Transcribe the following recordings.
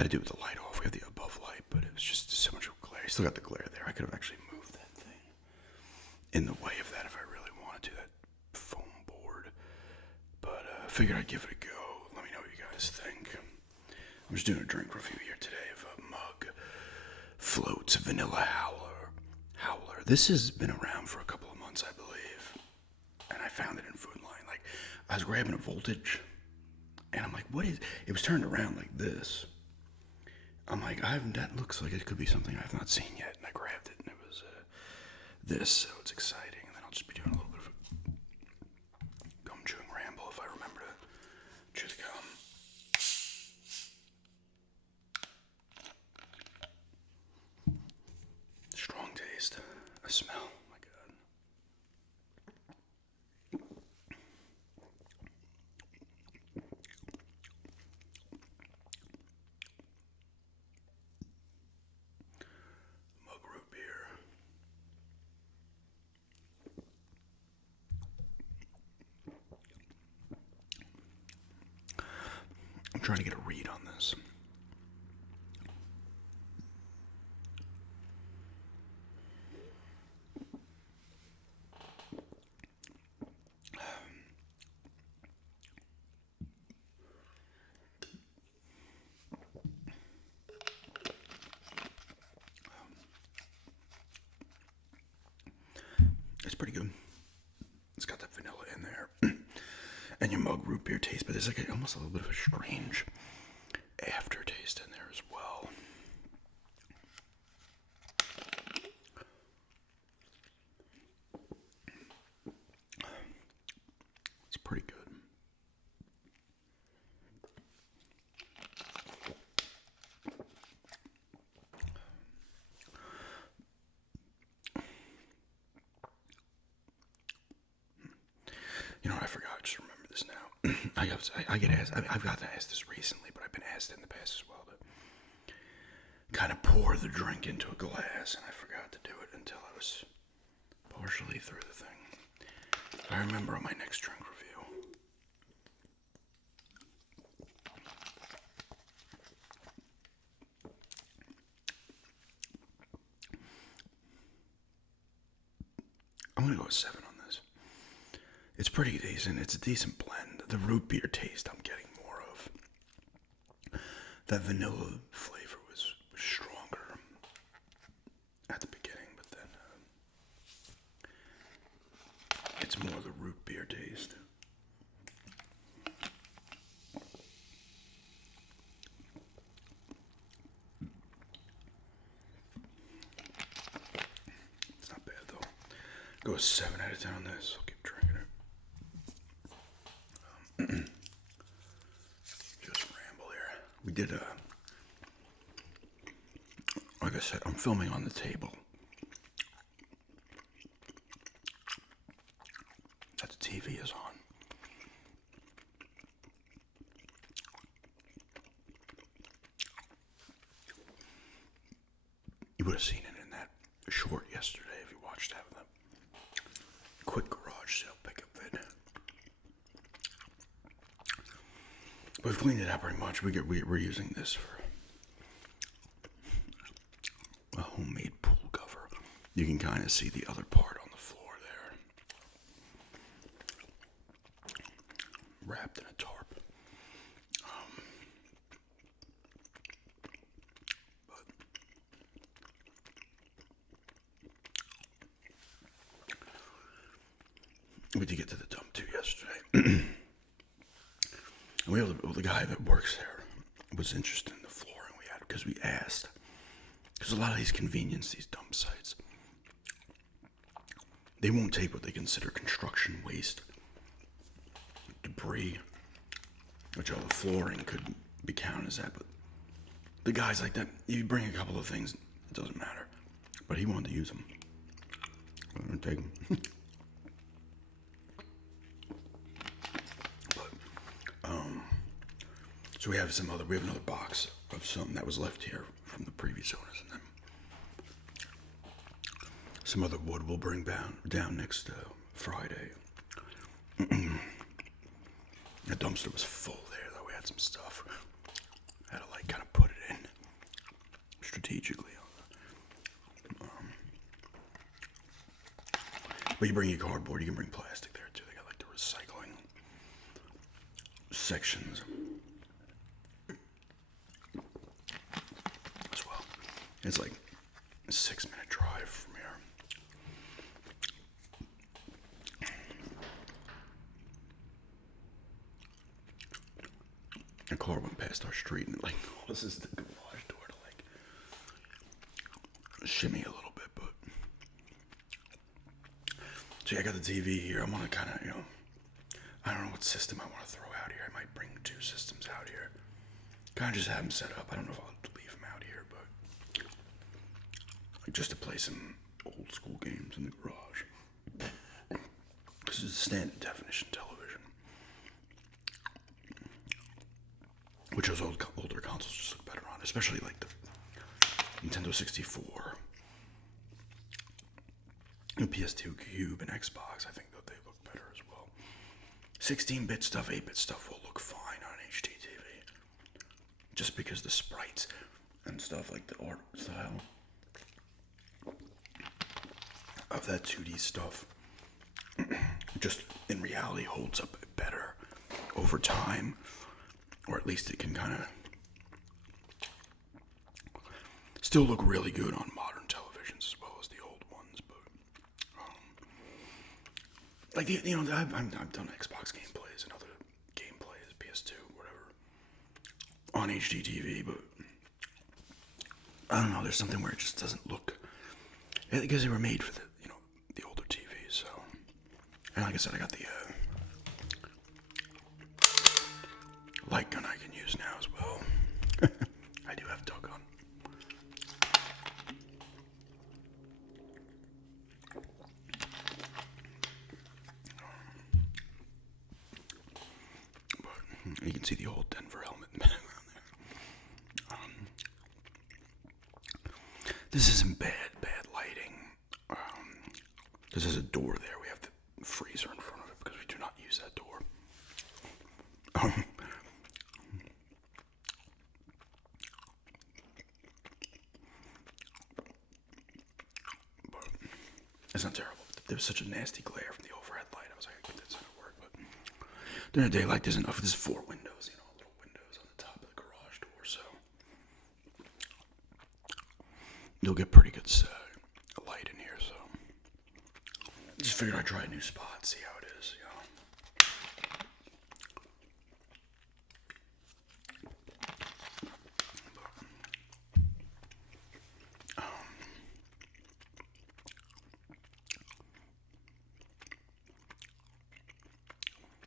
I had to do it with the light off. We have the above light, but it was just so much glare. Still got the glare there. I could have actually moved that thing in the way of that if I really wanted to, that foam board. But I figured I'd give it a go. Let me know what you guys think. I'm just doing a drink review here today of a mug. Floats Vanilla Howler. This has been around for a couple of months, I believe. And I found it in Food Line. Like, I was grabbing a Voltage, and I'm like, what is... It was turned around like this. I'm like, that looks like it could be something I've not seen yet. And I grabbed it, and it was this, so it's exciting. And then I'll just be doing a little bit of a gum chewing ramble if I remember to chew the gum. Strong taste. A smell. Oh my God. Mug root beer. I'm trying to get a read on this. It's pretty good. It's got that vanilla in there. And your mug root beer taste, but there's like almost a little bit of a strange aftertaste in there as well. It's pretty good. You know what, I forgot. I just remember this now. I get asked. I've gotten asked this recently, but I've been asked in the past as well to kind of pour the drink into a glass, and I forgot to do it until I was partially through the thing. I remember on my next drink review. I'm gonna go with 7 on this. It's pretty decent. It's a decent blend. The root beer taste I'm getting more of. That vanilla flavor was stronger at the beginning, but then it's more the root beer taste. It's not bad though. Go with 7 out of 10 on this. I'll keep drinking it. Just ramble here. We did like I said, I'm filming on the table that the TV is on. You would have seen it in that short yesterday if you watched that with a quick garage sale pickup vid. But we've cleaned it out pretty much. We're using this for a homemade pool cover. You can kind of see the other part on the floor there. Wrapped in a tarp. We did get to the dump too yesterday. And the guy that works there was interested in the flooring we had because we asked. Because a lot of these these dump sites, they won't take what they consider construction waste, debris, which all the flooring could be counted as that. But the guys like that, you bring a couple of things, it doesn't matter. But he wanted to use them. I'm gonna take them. So we have another box of some that was left here from the previous owners, and then some other wood we'll bring down next Friday. The dumpster was full there, though. We had some stuff. I had to kind of put it in. strategically. But you bring your cardboard, you can bring plastic there too. They got like the recycling sections as well. It's like a 6-minute drive from here. A car went past our street and like this is the garage door to like shimmy a little bit, but so yeah, I got the TV here. I'm gonna kind of, I don't know what system I want to throw out here. I might bring 2 systems out here. Kind of just have them set up. I don't know if I'll leave them out here, but like just to play some old school games in the garage. This is standard definition television, which those older consoles just look better on, especially like the Nintendo 64, and PS2 Cube, and Xbox. I think that they look better as well. 16-bit stuff, 8-bit stuff will look fine on HDTV, just because the sprites and stuff, like the art style of that 2D stuff, just in reality holds up better over time, or at least it can kind of still look really good on modern televisions as well as the old ones. But like I've done Xbox gameplays and other gameplays, PS2, whatever, on HDTV, but I don't know. There's something where it just doesn't look, because they were made for the older TVs. So, and like I said, I got the light gun I can use now as well. I do have duck on. But you can see the old Denver helmet in the background there. This isn't bad lighting. Because there's a door there. We have the freezer in front of it because we do not use that door. But it's not terrible. There was such a nasty glare from the overhead light. I was like, that's not gonna work. But during the daylight, there's enough. There's 4 windows, little windows on the top of the garage door, so you'll get pretty good light in here. So just figured I'd try a new spot, see how it is,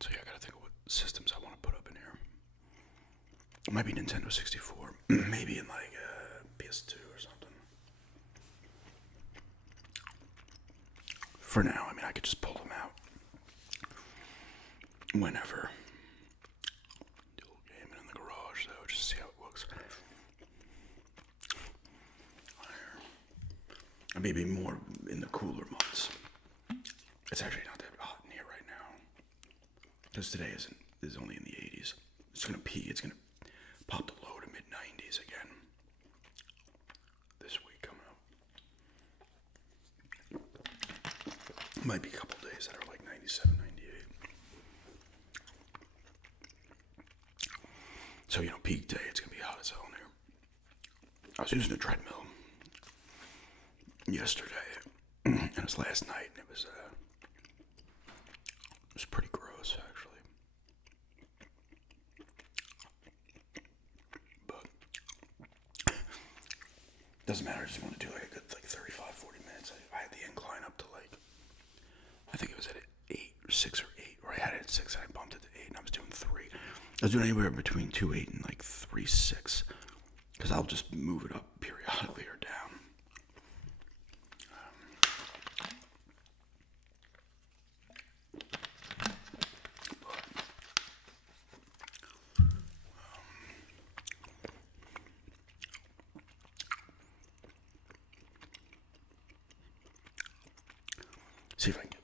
So yeah, I gotta think of what systems I want to put up in here. It might be Nintendo 64, maybe in like PS2 or something. For now, I mean, I could just pull them out whenever. Do a little gaming in the garage, though, just to see how it looks. Or maybe more in the cooler months. It's actually not that hot in here right now, because today is only in the 80s. It's gonna pop the low to mid-90s again this week coming up. Might be a couple days that are like 97, 98. So, peak day, it's gonna be hot as hell in here. I was using a treadmill yesterday, and it was last night, and it was pretty gross, actually. But doesn't matter. I just want to do like a good 35, 40 minutes. I had the incline up to I think it was at 6 or 8, or I had it at 6 and I bumped it to 8, and I was doing 3. I was doing anywhere between 2.8 and 3.6, because I'll just move it up periodically or down. See if I can get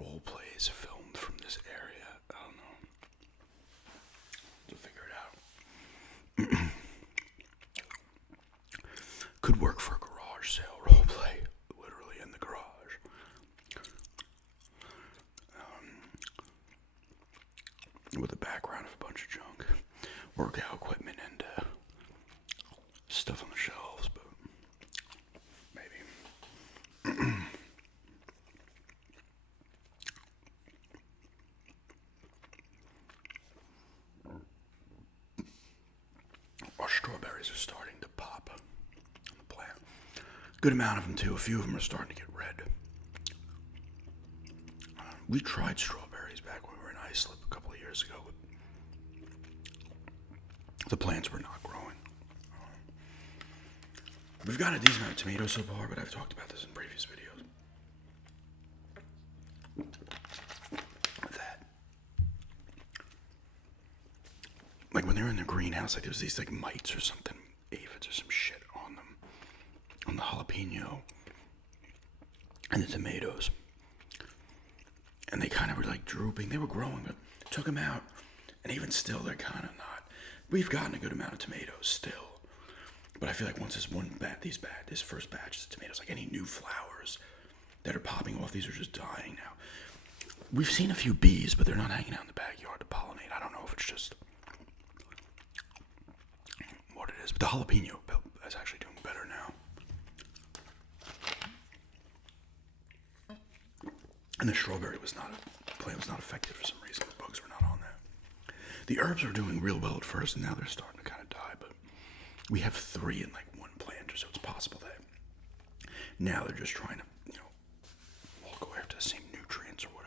role plays filmed from this area. I don't know. To figure it out. Could work for a garage sale roleplay, literally in the garage. With a background of a bunch of junk, workout equipment, and stuff on the shelves, but maybe. Our strawberries are starting to pop on the plant. Good amount of them too. A few of them are starting to get red. We tried strawberries back when we were in Islip a couple of years ago, but the plants were not growing. We've got a decent amount of tomatoes so far, but I've talked about this in previous videos. That, like when they're in the greenhouse, like there's these like mites or something, aphids or some shit on them, on the jalapeno and the tomatoes, and they kind of were like drooping. They were growing, but took them out, and even still, they're kind of not. We've gotten a good amount of tomatoes still, but I feel like once this first batch of tomatoes, like any new flowers that are popping off, these are just dying now. We've seen a few bees, but they're not hanging out in the backyard to pollinate. I don't know if it's just what it is, but the jalapeno is actually doing better now. And the strawberry plant was not affected for some reason. The bugs were not on that. The herbs were doing real well at first, and now they're starting to kind of die, but we have 3 in like one planter, so it's possible that now they're just trying to, walk away after the same nutrients or whatever.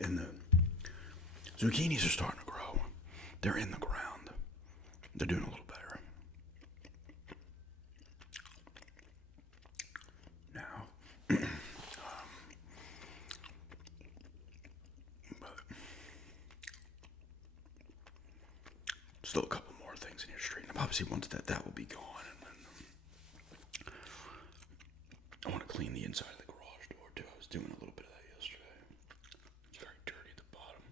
And the zucchinis are starting to grow. They're in the ground. They're doing a little better. Now, but still a couple more things in your street. And obviously once that will be gone, and then I want to clean the inside of the garage door too. I was doing a little bit of that yesterday. It's very dirty at the bottom.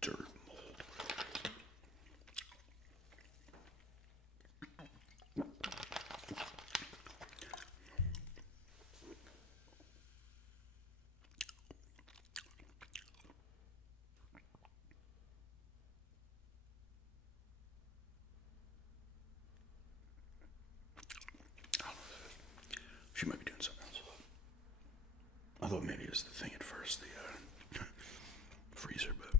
Dirt, mold, whatever it is. I don't know what that is. She might be doing something else. I thought maybe it was the thing at first, the freezer, but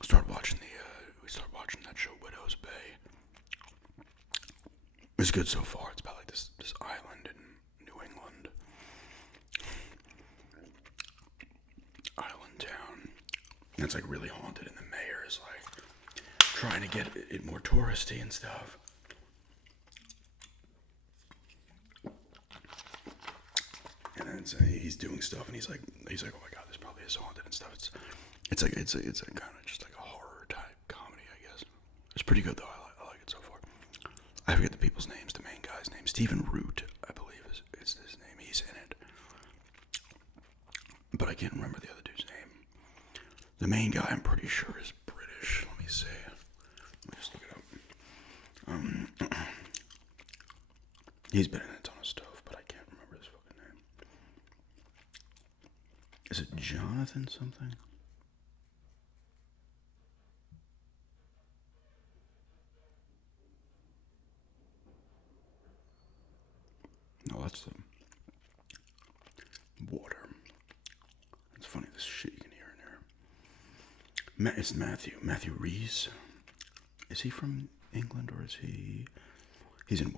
we started watching that show, Widow's Bay. It's good so far. It's about like this island in New England. Island town. And it's like really haunted, and the mayor is like trying to get it more touristy and stuff. And then he's doing stuff, and he's like, oh my god, this probably is haunted and stuff. It's a kind of just like a horror type comedy, I guess. It's pretty good though. I like it so far. I forget the people's names. The main guy's name, Stephen Root, I believe is his name. He's in it, but I can't remember the other dude's name. The main guy, I'm pretty sure, is British. Let me see. Let me just look it up. He's been in a ton of stuff, but I can't remember his fucking name. Is it Jonathan something? No, that's the water. It's funny, this shit you can hear in there. It's Matthew Rees. Is he from England or is he? He's from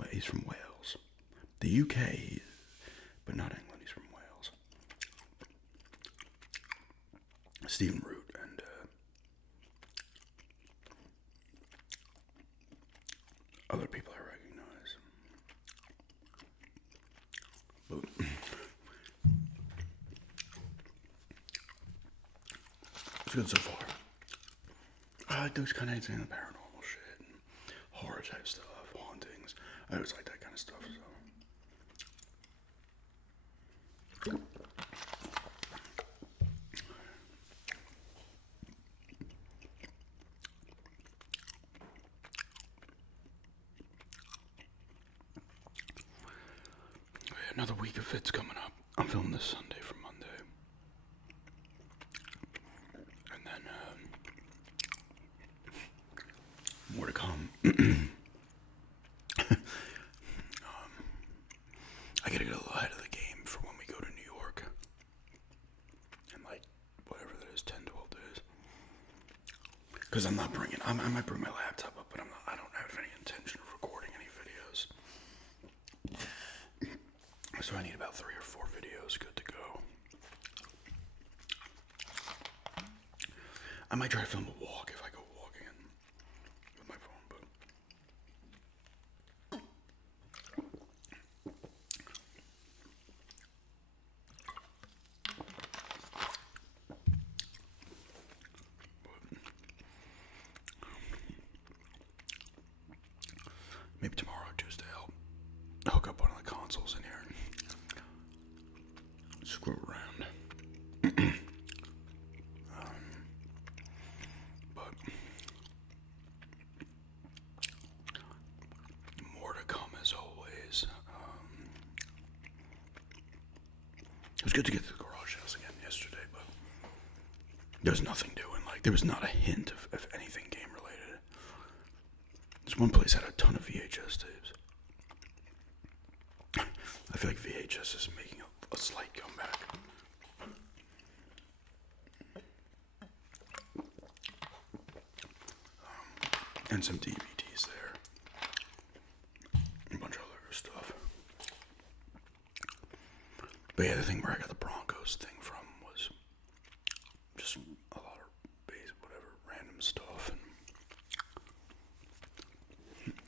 Wales. The UK, but not England. He's from Wales. Stephen Root and other people I recognize. But it's good so far. like those kind of insane paranormal shit, and horror type stuff, hauntings. I always like that kind of stuff. So. Another week of fits coming up. I'm filming this Sunday for Monday. And then, more to come. I gotta get a little ahead of the game for when we go to New York. In like, whatever that is, 10, 12 days. Because I'm not bringing, I might bring my laptop up, but I don't have any intention of recording any videos. So I need about 3 or 4 videos good to go. I might try to film a walk if I go walking with my phone, but maybe tomorrow or Tuesday I'll hook up one of the consoles in here and screw around. But more to come as always. It was good to get to the garage house again yesterday, but there was nothing doing. Like, there was not a hint of anything game related. This one place had a ton of VHS tapes. I feel like VHS is making a slight comeback. And some DVDs there. A bunch of other stuff. But yeah, the thing where I got the Broncos thing from was just a lot of random stuff.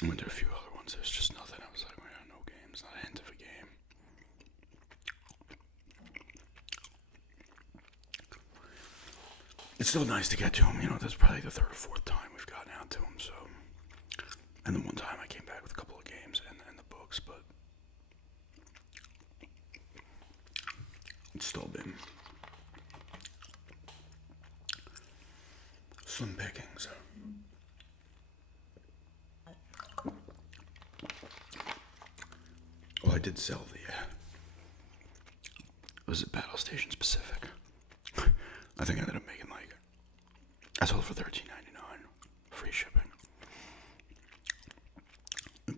And went to a few other ones. There's just nothing. I was like, well, no games, not a hint of a game. It's still nice to get to them. You know, that's probably the 3rd or 4th time we've gotten out to them. So, and then one time I came back with a couple of games and the books, but it's still been slim pickings. Well, I did sell the, was it Battle Station Specific? I think I ended up making like, I sold it for $13.99, free shipping.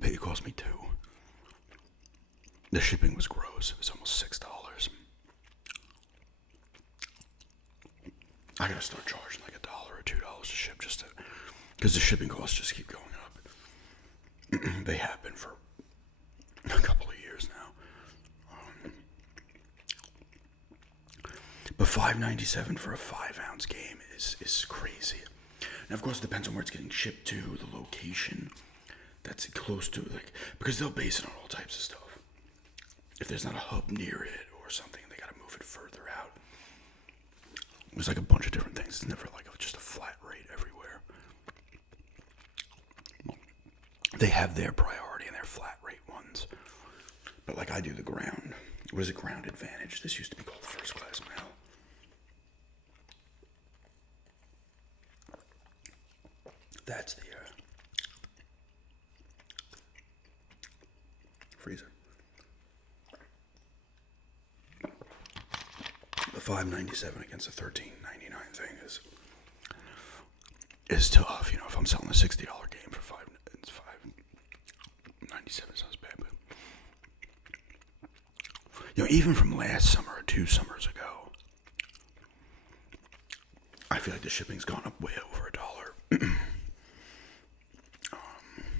It cost me $2. The shipping was gross. It was almost $6. I gotta start charging like $1 or $2 to ship just to, because the shipping costs just keep going up. They have been for a couple of years now. But $5.97 for a 5-ounce game is crazy. Now, of course, it depends on where it's getting shipped to, the location that's close to, like, because they'll base it on all types of stuff. If there's not a hub near it or something, they gotta move it further out. There's like a bunch of different things. It's never like just a flat rate everywhere. They have their priority and their flat rate ones. But like I do the ground. What is it? Ground Advantage. This used to be called First Class Mail. That's the freezer. The $5.97 against the $13.99 thing is tough. You know, if I'm selling a $60 game for $5.97 sounds bad, but you know, even from last summer or 2 summers ago, I feel like the shipping's gone up way over $1.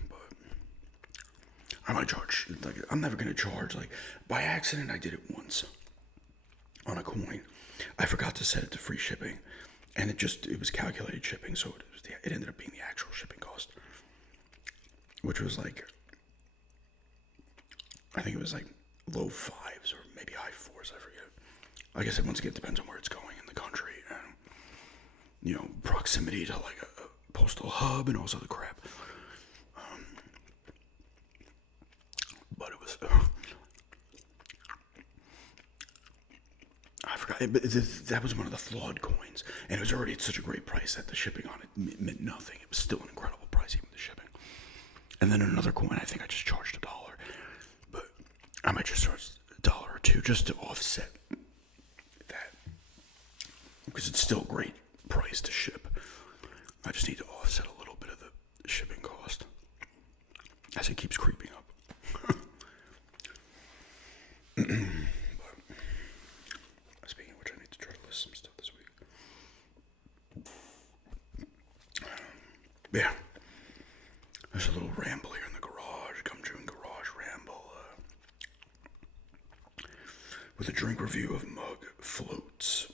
But I might charge, like, I'm never gonna charge, like, by accident I did it once on a coin. I forgot to set it to free shipping, and it was calculated shipping, so it ended up being the actual shipping cost, which was like, I think it was like low 5s or maybe high 4s, I forget. Like I said, once again, it depends on where it's going in the country, and, you know, proximity to like a postal hub and all this other crap. But it was, I forgot, but that was one of the flawed coins, and it was already at such a great price that the shipping on it meant nothing. It was still an incredible price, even the shipping. And then another coin, I think I just charged $1, but I might just charge $1 or $2 just to offset that, because it's still a great price to ship. I just need to offset a little bit of the shipping cost as it keeps creeping up. But speaking of which, I need to try to list some stuff this week. Yeah. There's a little ramble here in the garage. Come June garage ramble. With a drink review of Mug Floats.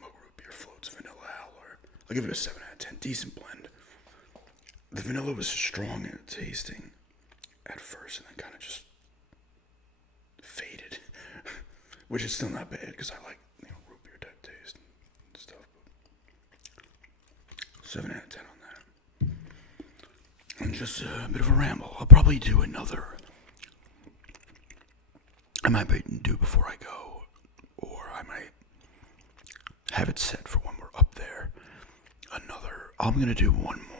Mug Root Beer Floats Vanilla Howler. I'll give it a 7 out of 10. Decent blend. The vanilla was strong in tasting at first and then kind of just faded. Which is still not bad because I like, root beer type taste and stuff. But 7 out of 10 on that. And just a bit of a ramble. I'll probably do another. I might do it before I go, or I might have it set for when we're up there. I'm going to do one more